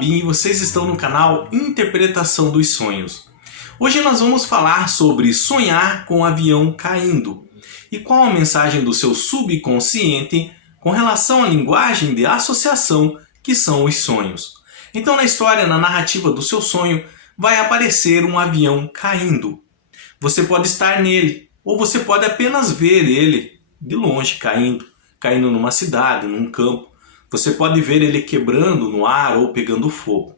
Albin e vocês estão no canal Interpretação dos Sonhos. Hoje nós vamos falar sobre sonhar com o avião caindo e qual a mensagem do seu subconsciente com relação à linguagem de associação que são os sonhos. Então na história, na narrativa do seu sonho, vai aparecer um avião caindo. Você pode estar nele ou você pode apenas ver ele de longe caindo numa cidade, num campo. Você pode ver ele quebrando no ar ou pegando fogo.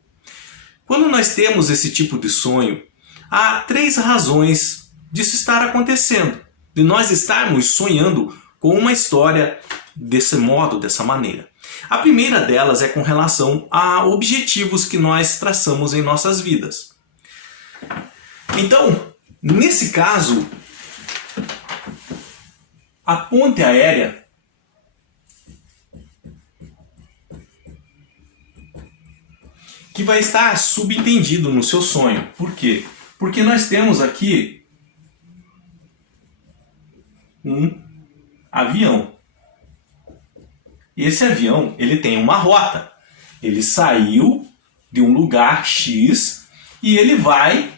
Quando nós temos esse tipo de sonho, há 3 razões disso estar acontecendo, de nós estarmos sonhando com uma história desse modo, dessa maneira. A primeira delas é com relação a objetivos que nós traçamos em nossas vidas. Então, nesse caso, a ponte aérea que vai estar subentendido no seu sonho. Por quê? Porque nós temos aqui um avião. Esse avião, ele tem uma rota. Ele saiu de um lugar X e ele vai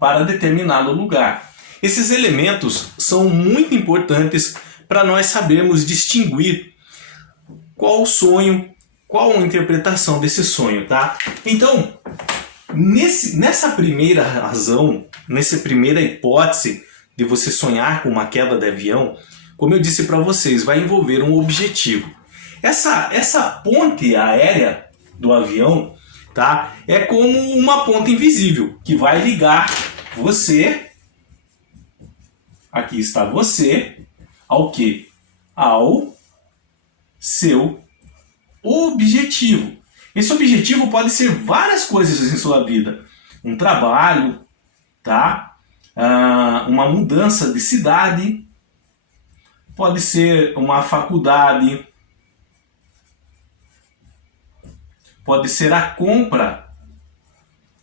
para determinado lugar. Esses elementos são muito importantes para nós sabermos distinguir qual o sonho, qual a interpretação desse sonho, tá? Então, nessa primeira razão, nessa primeira hipótese de você sonhar com uma queda de avião, como eu disse para vocês, vai envolver um objetivo. Essa ponte aérea do avião, tá? É como uma ponte invisível que vai ligar você, aqui está você, ao quê? Ao seu objetivo. Esse objetivo pode ser várias coisas em sua vida. Um trabalho, tá? Uma mudança de cidade, pode ser uma faculdade, pode ser a compra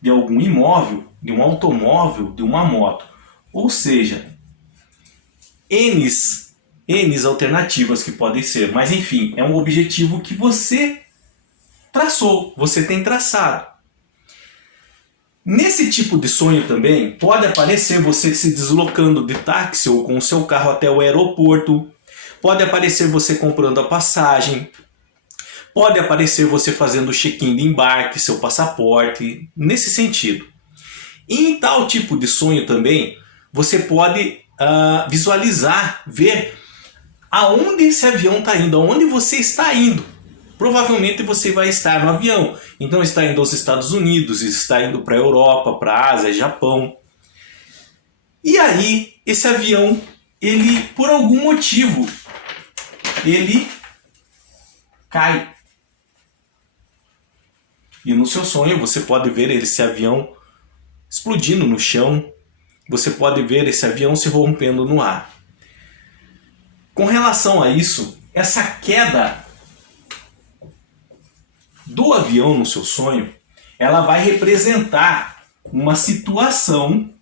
de algum imóvel, de um automóvel, de uma moto. Ou seja, N alternativas que podem ser, mas enfim, é um objetivo que você traçou, você tem traçado. Nesse tipo de sonho também pode aparecer você se deslocando de táxi ou com o seu carro até o aeroporto, pode aparecer você comprando a passagem, pode aparecer você fazendo o check-in de embarque, seu passaporte, nesse sentido. E em tal tipo de sonho também, você pode visualizar, ver aonde esse avião está indo, aonde você está indo. Provavelmente você vai estar no avião, então está indo aos Estados Unidos, está indo para a Europa, para a Ásia, Japão. E aí, esse avião, ele, por algum motivo, ele cai. E no seu sonho você pode ver esse avião explodindo no chão, você pode ver esse avião se rompendo no ar. Com relação a isso, essa queda do avião no seu sonho, ela vai representar uma situação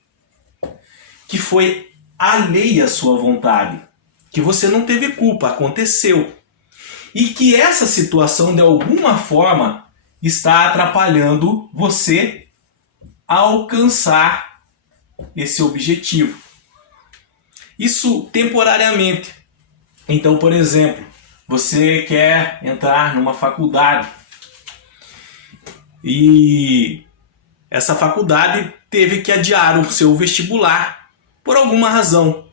que foi alheia à sua vontade, que você não teve culpa, aconteceu. E que essa situação, de alguma forma, está atrapalhando você a alcançar esse objetivo. Isso temporariamente. Então, por exemplo, você quer entrar numa faculdade e essa faculdade teve que adiar o seu vestibular por alguma razão.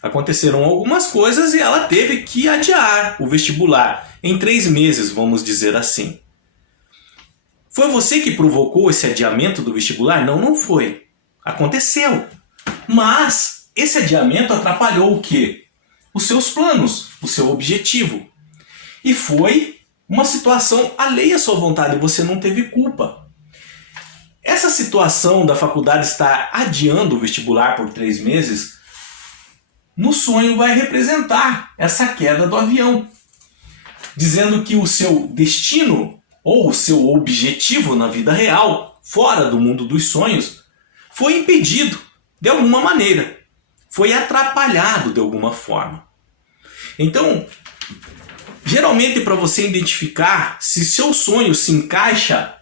Aconteceram algumas coisas e ela teve que adiar o vestibular em 3 meses, vamos dizer assim. Foi você que provocou esse adiamento do vestibular? Não, não foi. Aconteceu. Mas esse adiamento atrapalhou o quê? Os seus planos, o seu objetivo. E foi uma situação alheia à sua vontade, você não teve culpa. Essa situação da faculdade estar adiando o vestibular por 3 meses, no sonho vai representar essa queda do avião. Dizendo que o seu destino ou o seu objetivo na vida real, fora do mundo dos sonhos, foi impedido de alguma maneira. Foi atrapalhado de alguma forma. Então, geralmente para você identificar se seu sonho se encaixa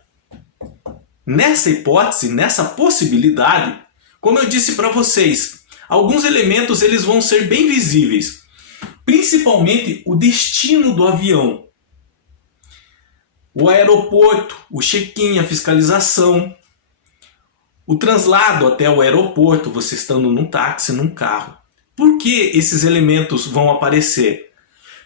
Nessa hipótese, nessa possibilidade, como eu disse para vocês, alguns elementos eles vão ser bem visíveis, principalmente o destino do avião, o aeroporto, o check-in, a fiscalização, o translado até o aeroporto, você estando num táxi, num carro. Por que esses elementos vão aparecer?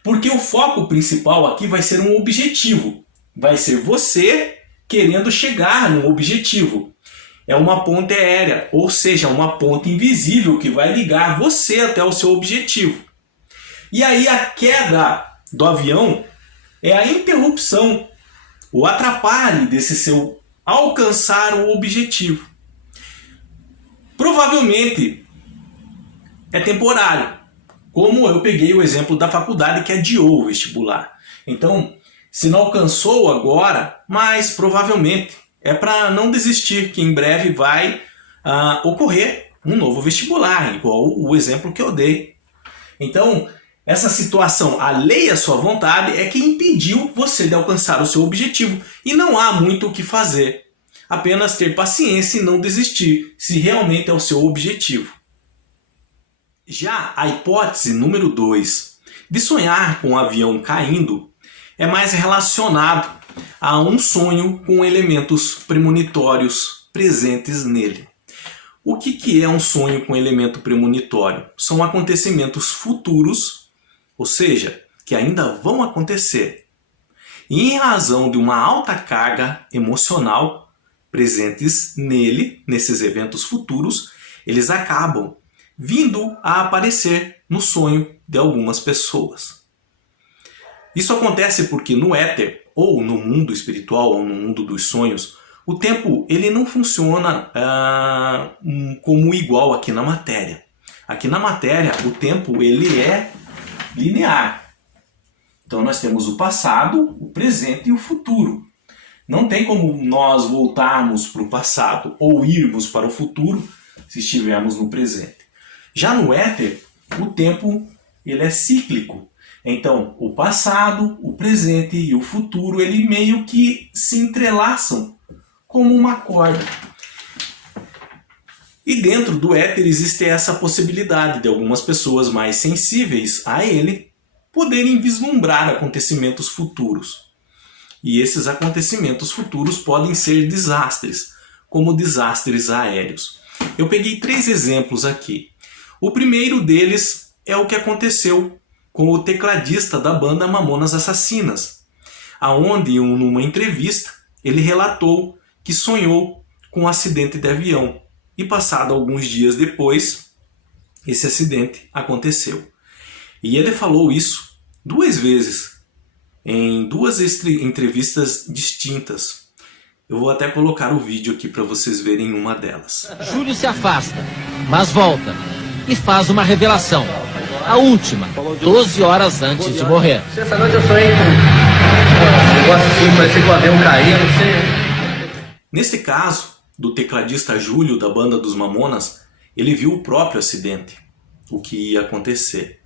Porque o foco principal aqui vai ser um objetivo. Vai ser você querendo chegar num objetivo. É uma ponte aérea, ou seja, uma ponte invisível que vai ligar você até o seu objetivo. E aí a queda do avião é a interrupção, o atrapalhe desse seu alcançar o objetivo. Provavelmente é temporário, como eu peguei o exemplo da faculdade que adiou o vestibular. Então, se não alcançou agora, mas provavelmente é para não desistir, que em breve vai ocorrer um novo vestibular, igual o exemplo que eu dei. Então, essa situação alheia à sua vontade é que impediu você de alcançar o seu objetivo e não há muito o que fazer. Apenas ter paciência e não desistir, se realmente é o seu objetivo. Já a hipótese número 2, de sonhar com um avião caindo, é mais relacionado a um sonho com elementos premonitórios presentes nele. O que é um sonho com elemento premonitório? São acontecimentos futuros, ou seja, que ainda vão acontecer. E em razão de uma alta carga emocional presentes nele, nesses eventos futuros, eles acabam vindo a aparecer no sonho de algumas pessoas. Isso acontece porque no éter, ou no mundo espiritual, ou no mundo dos sonhos, o tempo ele não funciona como igual aqui na matéria. Aqui na matéria, o tempo ele é linear. Então nós temos o passado, o presente e o futuro. Não tem como nós voltarmos para o passado ou irmos para o futuro se estivermos no presente. Já no éter, o tempo ele é cíclico. Então, o passado, o presente e o futuro, ele meio que se entrelaçam como uma corda. E dentro do éter existe essa possibilidade de algumas pessoas mais sensíveis a ele poderem vislumbrar acontecimentos futuros. E esses acontecimentos futuros podem ser desastres, como desastres aéreos. Eu peguei 3 exemplos aqui. O primeiro deles é o que aconteceu com o tecladista da banda Mamonas Assassinas, aonde numa entrevista ele relatou que sonhou com um acidente de avião e passado alguns dias depois esse acidente aconteceu. E ele falou isso 2 vezes em 2 entrevistas distintas. Eu vou até colocar o vídeo aqui para vocês verem uma delas. Júlio se afasta, mas volta e faz uma revelação. A última, 12 horas antes de morrer. Essa noite eu sonhei com um negócio assim, parecia que o avião caía, não sei. Neste caso, do tecladista Júlio da banda dos Mamonas, ele viu o próprio acidente, o que ia acontecer.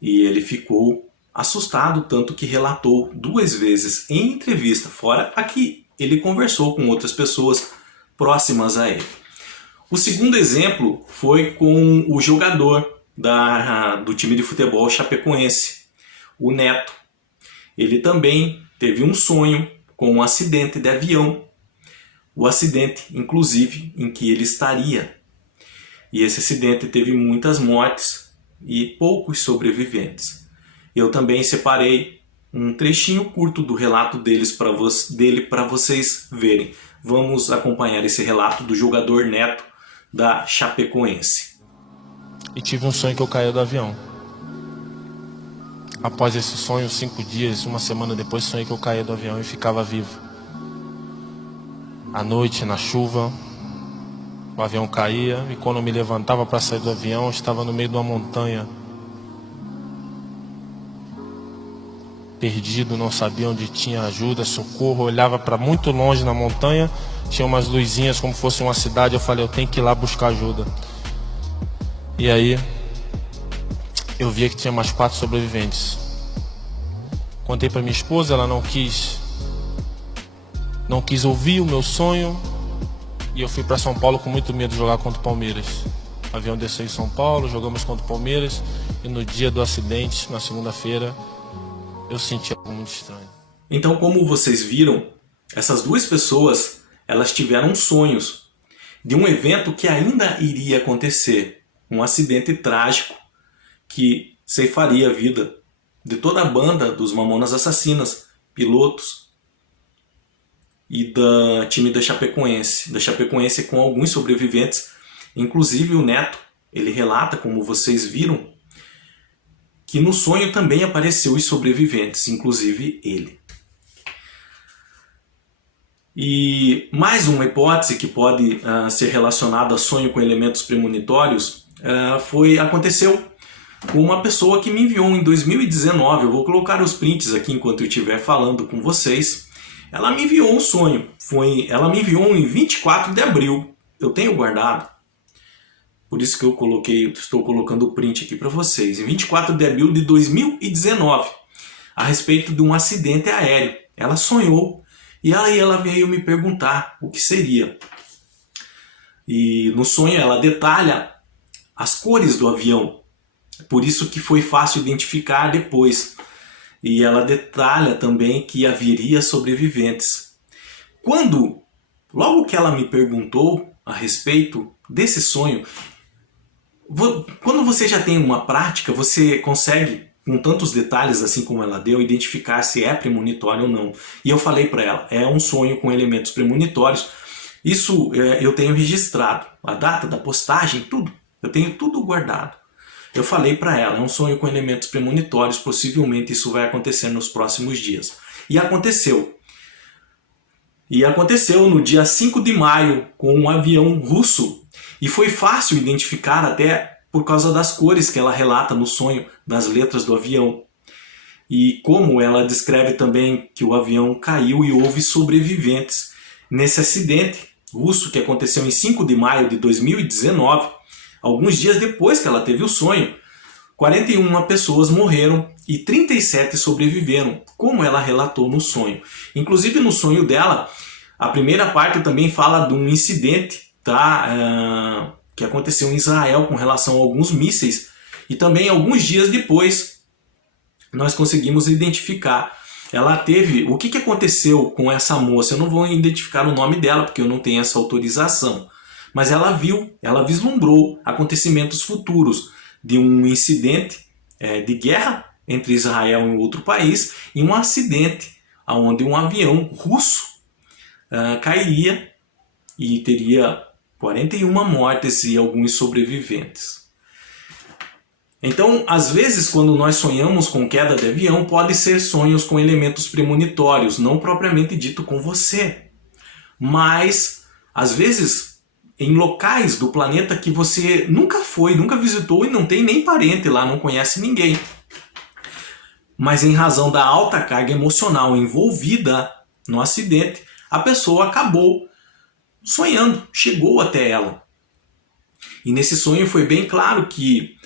E ele ficou assustado, tanto que relatou 2 vezes em entrevista, fora a que ele conversou com outras pessoas próximas a ele. O segundo exemplo foi com o jogador do time de futebol chapecoense, o Neto. Ele também teve um sonho com um acidente de avião, o acidente, inclusive, em que ele estaria. E esse acidente teve muitas mortes e poucos sobreviventes. Eu também separei um trechinho curto do relato dele para vocês verem. Vamos acompanhar esse relato do jogador Neto da Chapecoense. E tive um sonho que eu caía do avião. Após esse sonho, 5 dias, 1 semana depois, sonhei que eu caía do avião e ficava vivo. À noite, na chuva, o avião caía e quando eu me levantava para sair do avião, eu estava no meio de uma montanha. Perdido, não sabia onde tinha ajuda, socorro. Eu olhava para muito longe na montanha, tinha umas luzinhas como fosse uma cidade. Eu falei, eu tenho que ir lá buscar ajuda. E aí, eu via que tinha mais 4 sobreviventes. Contei para minha esposa, ela não quis não quis ouvir o meu sonho e eu fui para São Paulo com muito medo de jogar contra o Palmeiras. O avião desceu em São Paulo, jogamos contra o Palmeiras e no dia do acidente, na segunda-feira, eu senti algo muito estranho. Então, como vocês viram, essas duas pessoas, elas tiveram sonhos de um evento que ainda iria acontecer, um acidente trágico que ceifaria a vida de toda a banda dos Mamonas Assassinas, pilotos e da time da Chapecoense com alguns sobreviventes, inclusive o Neto. Ele relata, como vocês viram, que no sonho também apareceu os sobreviventes, inclusive ele. E mais uma hipótese que pode ser relacionada a sonho com elementos premonitórios aconteceu com uma pessoa que me enviou em 2019. Eu vou colocar os prints aqui enquanto eu estiver falando com vocês. Ela me enviou um sonho. Ela me enviou em 24 de abril. Eu tenho guardado. Por isso que estou colocando o print aqui para vocês. Em 24 de abril de 2019. A respeito de um acidente aéreo. Ela sonhou. E aí ela veio me perguntar o que seria. E no sonho ela detalha as cores do avião. Por isso que foi fácil identificar depois. E ela detalha também que haveria sobreviventes. Logo que ela me perguntou a respeito desse sonho, quando você já tem uma prática, você consegue, com tantos detalhes assim como ela deu, identificar se é premonitório ou não. E eu falei para ela, é um sonho com elementos premonitórios. Isso eu tenho registrado, a data da postagem, tudo. Eu tenho tudo guardado. Eu falei para ela, é um sonho com elementos premonitórios, possivelmente isso vai acontecer nos próximos dias. E aconteceu. E aconteceu no dia 5 de maio com um avião russo. E foi fácil identificar até por causa das cores que ela relata no sonho, das letras do avião. E como ela descreve também que o avião caiu e houve sobreviventes. Nesse acidente russo que aconteceu em 5 de maio de 2019, alguns dias depois que ela teve o sonho, 41 pessoas morreram e 37 sobreviveram, como ela relatou no sonho. Inclusive no sonho dela, a primeira parte também fala de um incidente que aconteceu em Israel com relação a alguns mísseis. E também alguns dias depois nós conseguimos identificar. Ela teve... O que aconteceu com essa moça? Eu não vou identificar o nome dela porque eu não tenho essa autorização. Mas ela vislumbrou acontecimentos futuros de um incidente de guerra entre Israel e outro país e um acidente onde um avião russo cairia e teria 41 mortes e alguns sobreviventes. Então, às vezes, quando nós sonhamos com queda de avião, pode ser sonhos com elementos premonitórios, não propriamente dito com você. Mas, às vezes, em locais do planeta que você nunca foi, nunca visitou e não tem nem parente lá, não conhece ninguém. Mas em razão da alta carga emocional envolvida no acidente, a pessoa acabou sonhando, chegou até ela. E nesse sonho foi bem claro que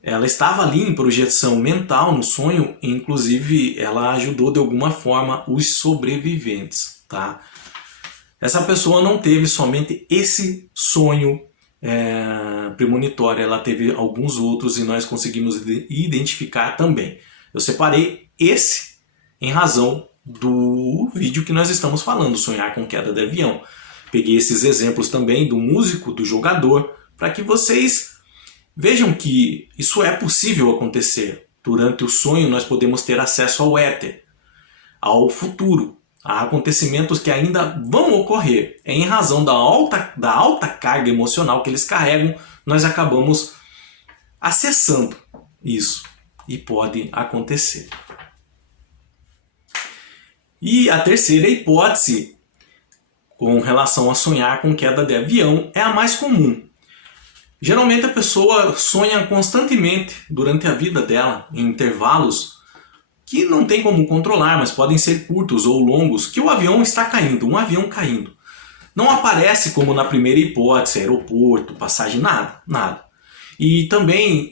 ela estava ali em projeção mental no sonho, e inclusive ela ajudou de alguma forma os sobreviventes, tá? Essa pessoa não teve somente esse sonho premonitório, ela teve alguns outros e nós conseguimos identificar também. Eu separei esse em razão do vídeo que nós estamos falando, sonhar com queda de avião. Peguei esses exemplos também do músico, do jogador, para que vocês vejam que isso é possível acontecer. Durante o sonho nós podemos ter acesso ao éter, ao futuro. Há acontecimentos que ainda vão ocorrer. Em razão da alta carga emocional que eles carregam, nós acabamos acessando isso. E pode acontecer. E a terceira hipótese, com relação a sonhar com queda de avião, é a mais comum. Geralmente a pessoa sonha constantemente durante a vida dela, em intervalos que não tem como controlar, mas podem ser curtos ou longos, que o avião está caindo, um avião caindo. Não aparece como na primeira hipótese, aeroporto, passagem, nada. E também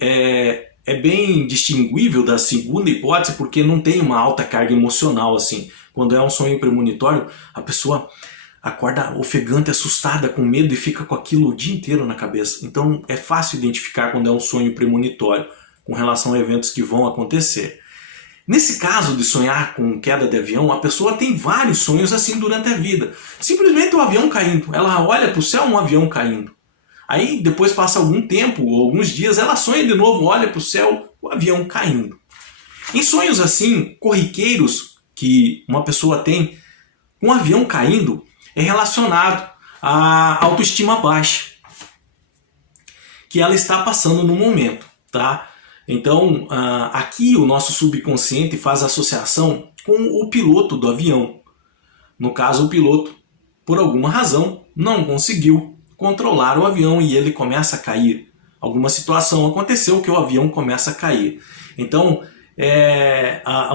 é bem distinguível da segunda hipótese porque não tem uma alta carga emocional assim. Quando é um sonho premonitório, a pessoa acorda ofegante, assustada, com medo e fica com aquilo o dia inteiro na cabeça. Então é fácil identificar quando é um sonho premonitório com relação a eventos que vão acontecer. Nesse caso de sonhar com queda de avião, a pessoa tem vários sonhos assim durante a vida. Simplesmente o avião caindo. Ela olha para o céu, um avião caindo. Aí depois passa algum tempo, ou alguns dias, ela sonha de novo, olha para o céu, o avião caindo. Em sonhos assim, corriqueiros, que uma pessoa tem, um avião caindo é relacionado à autoestima baixa que ela está passando no momento, tá? Então, aqui o nosso subconsciente faz associação com o piloto do avião. No caso, o piloto, por alguma razão, não conseguiu controlar o avião e ele começa a cair. Alguma situação aconteceu que o avião começa a cair. Então,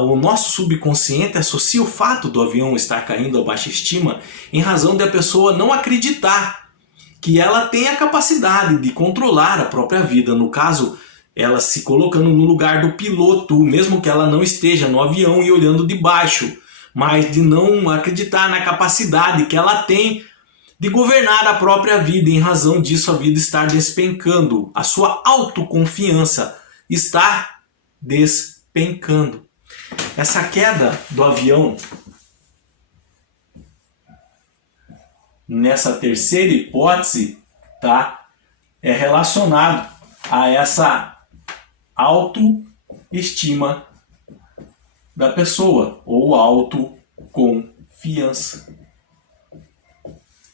o nosso subconsciente associa o fato do avião estar caindo a baixa estima em razão da pessoa não acreditar que ela tem a capacidade de controlar a própria vida. No caso, ela se colocando no lugar do piloto, mesmo que ela não esteja no avião e olhando de baixo, mas de não acreditar na capacidade que ela tem de governar a própria vida. Em razão disso, a vida está despencando. A sua autoconfiança está despencando. Essa queda do avião, nessa terceira hipótese, tá, é relacionado a essa autoestima da pessoa ou autoconfiança,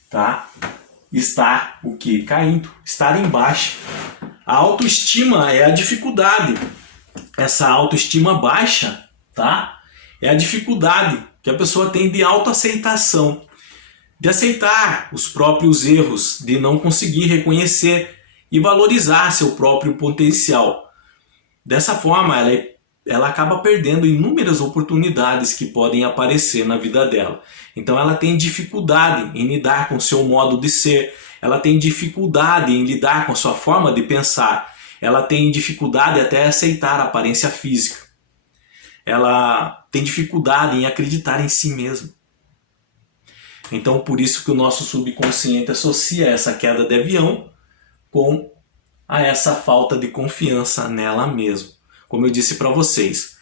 tá? Está o que? Caindo, estar em baixa. A autoestima é a dificuldade. Essa autoestima baixa, tá? É a dificuldade que a pessoa tem de autoaceitação, de aceitar os próprios erros, de não conseguir reconhecer e valorizar seu próprio potencial. Dessa forma, ela acaba perdendo inúmeras oportunidades que podem aparecer na vida dela. Então ela tem dificuldade em lidar com seu modo de ser, ela tem dificuldade em lidar com a sua forma de pensar, ela tem dificuldade até em aceitar a aparência física. Ela tem dificuldade em acreditar em si mesma. Então por isso que o nosso subconsciente associa essa queda de avião com a essa falta de confiança nela mesma. Como eu disse para vocês,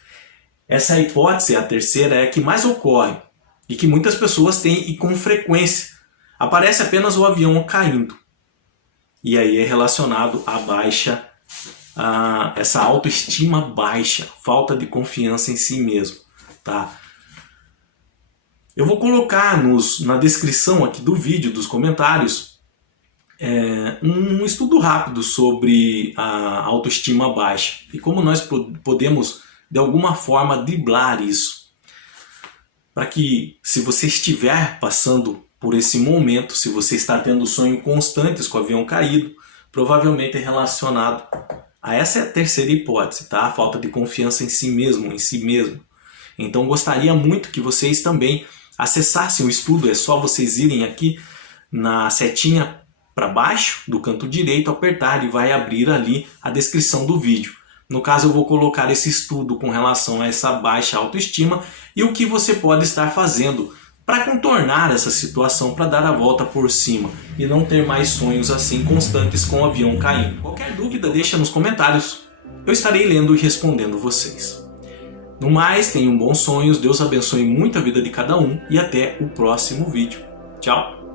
essa hipótese, a terceira, é a que mais ocorre e que muitas pessoas têm e com frequência. Aparece apenas o avião caindo. E aí é relacionado à baixa, essa autoestima baixa, falta de confiança em si mesmo, tá? Eu vou colocar na descrição aqui do vídeo, dos comentários, um estudo rápido sobre a autoestima baixa e como nós podemos de alguma forma driblar isso, para que, se você estiver passando por esse momento, se você está tendo sonhos constantes com o avião caído, provavelmente é relacionado a essa terceira hipótese, tá? A falta de confiança em si mesmo, em si mesmo. Então gostaria muito que vocês também acessassem o estudo. É só vocês irem aqui na setinha para baixo do canto direito, apertar e vai abrir ali a descrição do vídeo. No caso, eu vou colocar esse estudo com relação a essa baixa autoestima e o que você pode estar fazendo para contornar essa situação, para dar a volta por cima e não ter mais sonhos assim constantes com o avião caindo. Qualquer dúvida, deixa nos comentários. Eu estarei lendo e respondendo vocês. No mais, tenham bons sonhos, Deus abençoe muito a vida de cada um e até o próximo vídeo. Tchau!